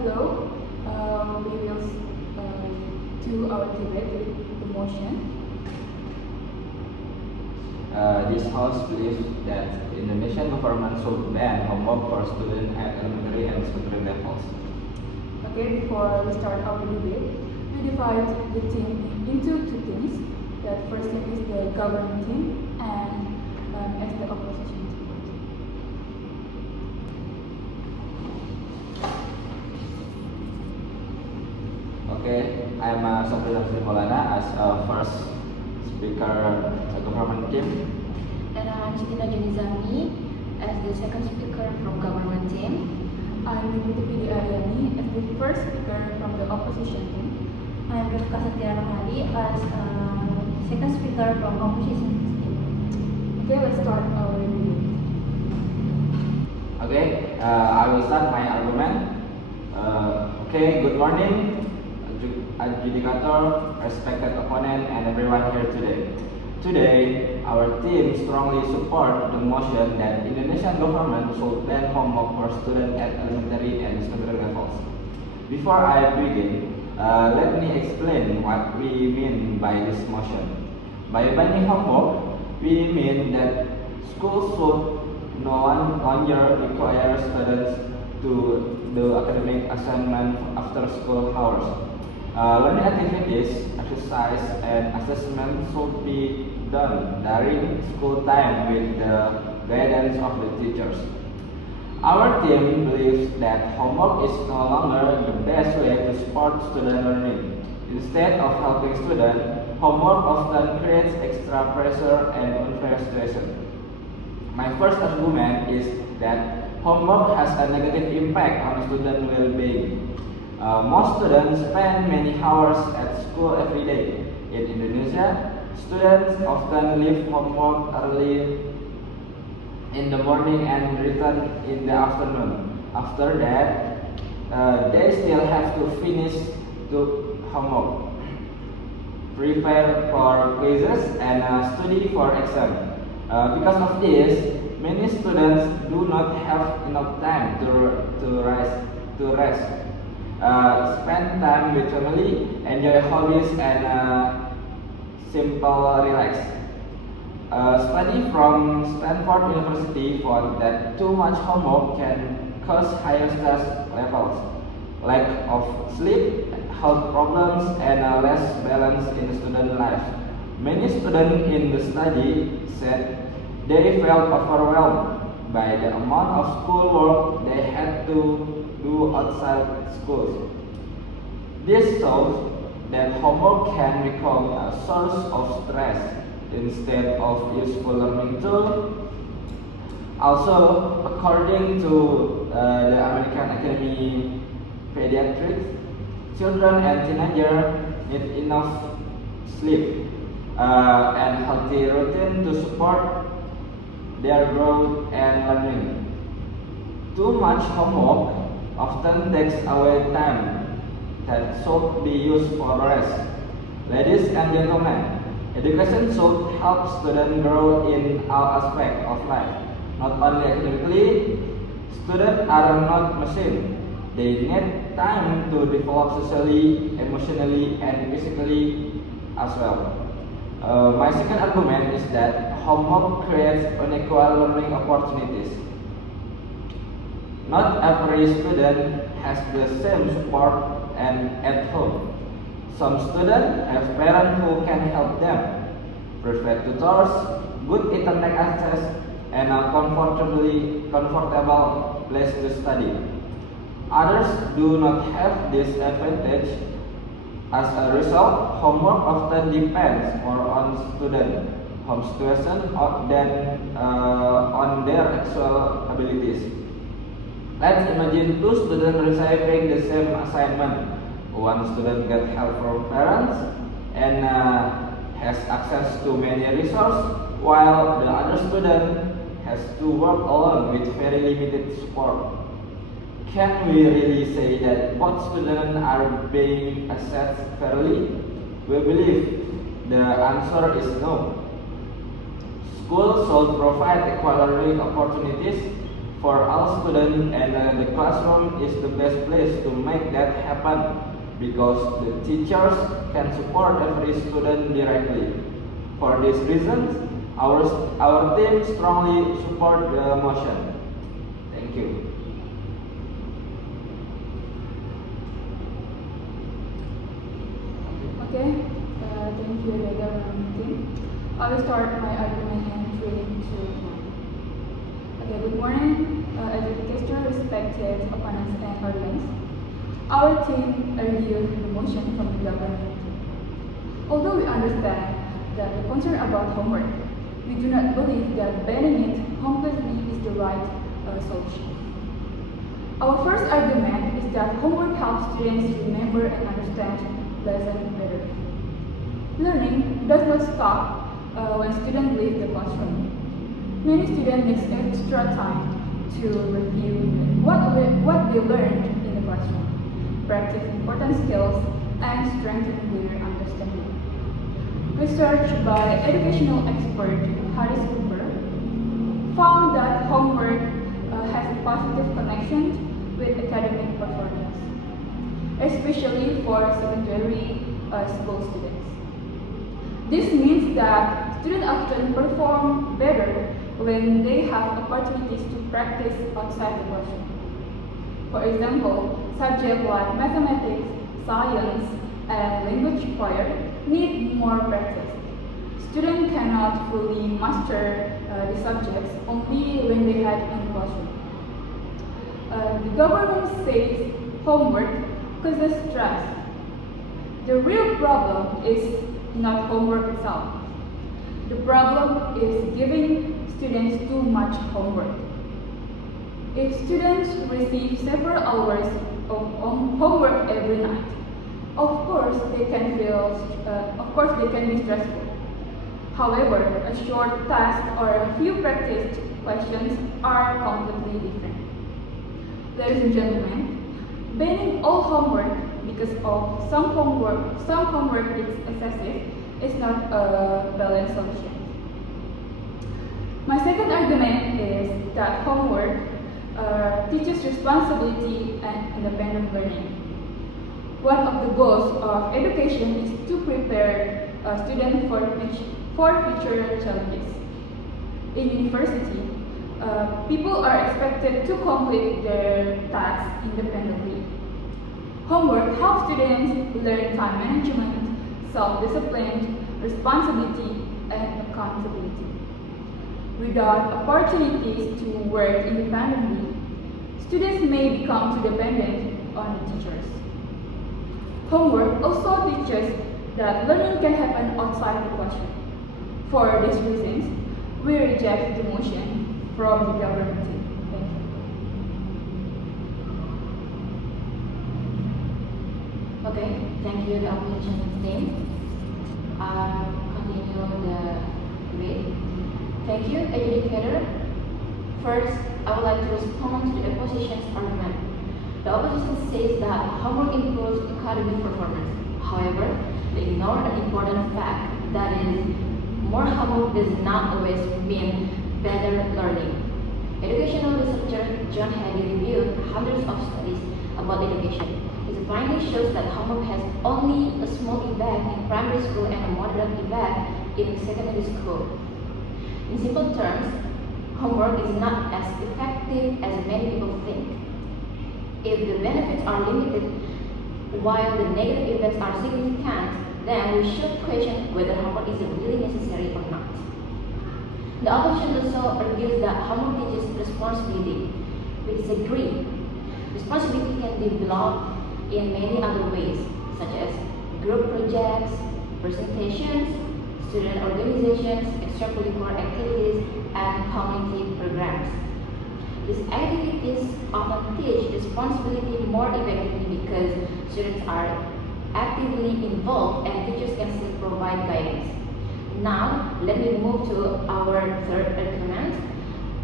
Hello, we will do our debate with the motion. This House believes that the Indonesian government should ban homework for students at elementary and secondary levels. Okay, before we start our debate, we divide the team into two teams. The first team is the government team and as the opposition team. Okay, I'm Safriza Maulana as first speaker of the government team. And I'm Siti Nizami as the second speaker from government team. I'm Vidya Ariani as the first speaker from the opposition team. I'm Rifka Rohadi as second speaker from opposition team. Okay, let's start our debate. Okay, I will start my argument. Okay, good morning, adjudicator, respected opponent, and everyone here today. Today, our team strongly support the motion that Indonesian government should ban homework for students at elementary and secondary levels. Before I begin, let me explain what we mean by this motion. By banning homework, we mean that schools should no longer require students to do academic assignment after school hours. Learning activities, exercise, and assessment should be done during school time with the guidance of the teachers. Our team believes that homework is no longer the best way to support student learning. Instead of helping students, homework often creates extra pressure and unfair situation. My first argument is that homework has a negative impact on student well-being. Most students spend many hours at school every day. In Indonesia, students often leave homework early in the morning and return in the afternoon. After that, they still have to finish the homework, prepare for quizzes, and study for exam. Because of this, many students do not have enough time to rest. Spend time with family, enjoy hobbies, and simple relax. Study from Stanford University found that too much homework can cause higher stress levels, lack of sleep, health problems, and less balance in student life. Many students in the study said they felt overwhelmed by the amount of schoolwork they had to do outside schools. This shows that homework can become a source of stress instead of useful learning tool. Also, according to the American Academy Pediatrics, children and teenagers need enough sleep and healthy routine to support their growth and learning. Too much homework often takes away time that should be used for rest. Ladies and gentlemen, education should help students grow in all aspects of life, not only academically. Students are not machines. They need time to develop socially, emotionally, and physically as well. My second argument is that homework creates unequal learning opportunities. Not every student has the same support and at home. Some students have parents who can help them, private tutors, good internet access, and a comfortable place to study. Others do not have this advantage. As a result, homework often depends more on student home situation than on their actual abilities. Let's imagine two students receiving the same assignment. One student gets help from parents and has access to many resources, while the other student has to work alone with very limited support. Can we really say that both students are being assessed fairly? We believe the answer is no. Schools should provide equal learning opportunities For all students, and the classroom is the best place to make that happen because the teachers can support every student directly. For these reasons, our team strongly support the motion. Thank you. Okay, thank you, the government team. I will start my argument in 3, 2, 1. Okay, good morning, education, respected opponents and audience. Our team reviewed the motion from the government. Although we understand that the concern about homework, we do not believe that banning it completely is the right solution. Our first argument is that homework helps students remember and understand lessons better. Learning does not stop when students leave the classroom. Many students need extra time to review what they learned in the classroom, practice important skills, and strengthen their understanding. Research by educational expert Rohadi found that homework has a positive connection with academic performance, especially for secondary school students. This means that students often perform better when they have opportunities to practice outside the classroom. For example, subjects like mathematics, science, and language need more practice. Students cannot fully master the subjects only when they had in the classroom. The government says homework causes stress. The real problem is not homework itself. The problem is giving students too much homework. If students receive several hours of homework every night, of course they can be stressful. However, a short task or a few practiced questions are completely different. Ladies and gentlemen, banning all homework because of some homework is excessive is not a valid solution. My second argument is that homework teaches responsibility and independent learning. One of the goals of education is to prepare students for future challenges. In university, people are expected to complete their tasks independently. Homework helps students learn time management, self-discipline, responsibility, and accountability. Without opportunities to work independently, students may become too dependent on the teachers. Homework also teaches that learning can happen outside the classroom. For these reasons, we reject the motion from the government team. Thank you. Okay, thank you, the opposition team. Continue the debate. Thank you, educator. First, I would like to respond to the opposition's argument. The opposition says that homework improves academic performance. However, they ignore an important fact, that is, more homework does not always mean better learning. Educational researcher John Hedy reviewed hundreds of studies about education. His findings shows that homework has only a small impact in primary school and a moderate impact in secondary school. In simple terms, homework is not as effective as many people think. If the benefits are limited while the negative effects are significant, then we should question whether homework is really necessary or not. The opposition also argues that homework teaches responsibility. We disagree. Responsibility can be developed in many other ways, such as group projects, presentations, student organizations, extracurricular activities, and community programs. These activities often teach responsibility more effectively because students are actively involved and teachers can still provide guidance. Now, let me move to our third argument.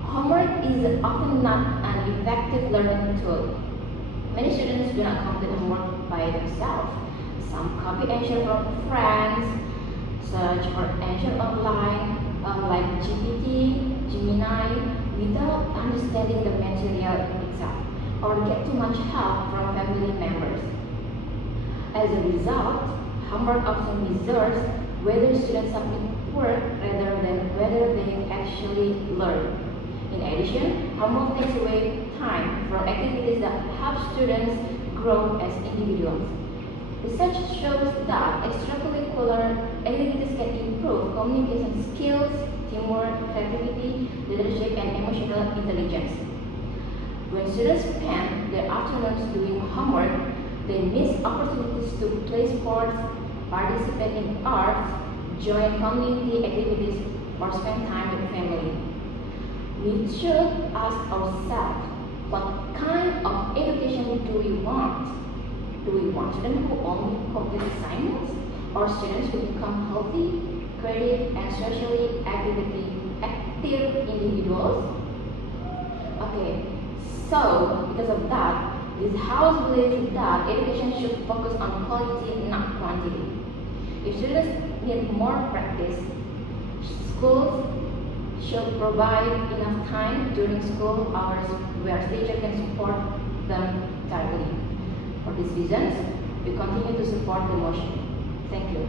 Homework is often not an effective learning tool. Many students do not complete homework by themselves. Some copy answers from friends, search for answers online, like GPT, Gemini, without understanding the material itself or get too much help from family members. As a result, homework often measures whether students submit work rather than whether they actually learn. In addition, homework takes away time from activities that help students grow as individuals. Research shows that extracurricular activities can improve communication skills, teamwork, creativity, leadership, and emotional intelligence. When students spend their afternoons doing homework, they miss opportunities to play sports, participate in arts, join community activities, or spend time with family. We should ask ourselves, what kind of education do we want? Do we want students who only complete assignments, or students who become healthy, creative, and socially active individuals? Okay, so because of that, this house believes that education should focus on quality, not quantity. If students need more practice, schools should provide enough time during school hours where teachers can support them directly. For these reasons, we continue to support the motion. Thank you.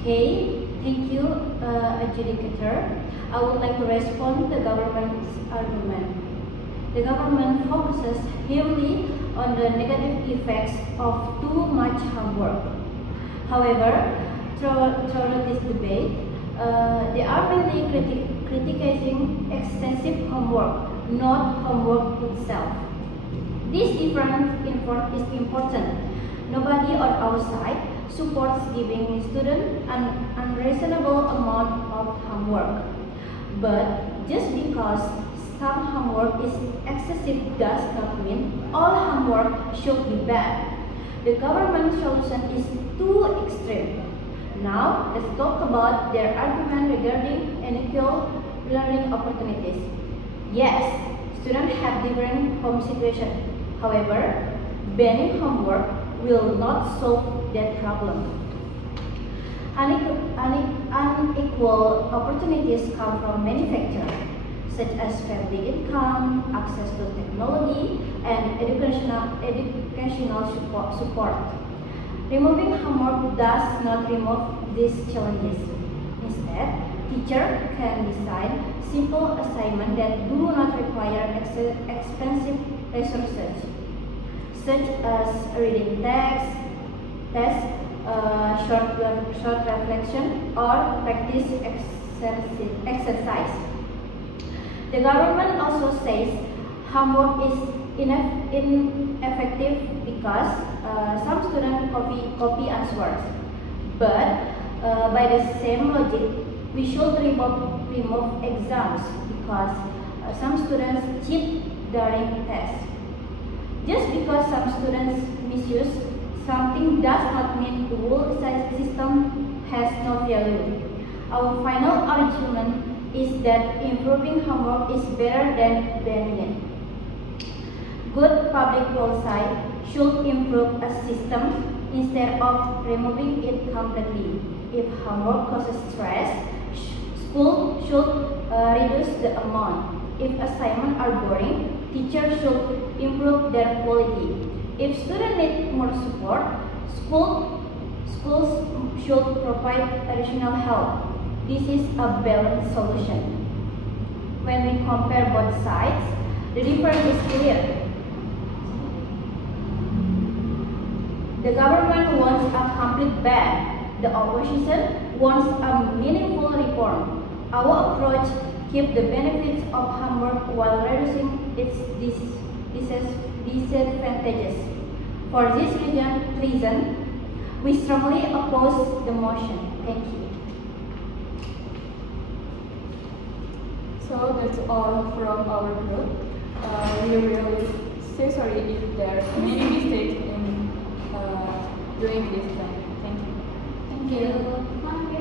Okay, thank you, adjudicator. I would like to respond to the government's argument. The government focuses heavily on the negative effects of too much homework. However, through this debate, they are mainly criticizing excessive homework, not homework itself. This difference is important. Nobody on our side supports giving students an unreasonable amount of homework. But just because some homework is excessive does not mean all homework should be bad. The government solution is too extreme. Now, let's talk about their argument regarding unequal learning opportunities. Yes, students have different home situations. However, banning homework will not solve that problem. Unequal opportunities come from many factors, such as family income, access to technology, and educational support. Removing homework does not remove these challenges. Instead, teachers can design simple assignments that do not require expensive resources, such as reading text, short reflection, or practice exercise. The government also says homework is ineffective because some students copy answers. But by the same logic, we should remove exams because some students cheat during tests. Just because some students misuse something does not mean the whole system has no value. Our final argument is that improving homework is better than banning it. Good public policy should improve a system instead of removing it completely. If homework causes stress, school should reduce the amount. If assignments are boring, teachers should improve their quality. If students need more support, schools should provide additional help. This is a balanced solution. When we compare both sides, the difference is clear. The government wants a complete ban. The opposition wants a meaningful reform. Our approach keeps the benefits of homework while reducing its disadvantages. For this reason, we strongly oppose the motion. Thank you. So that's all from our group. We really say sorry if there are many mistakes in doing this thing. Thank you. Thank you.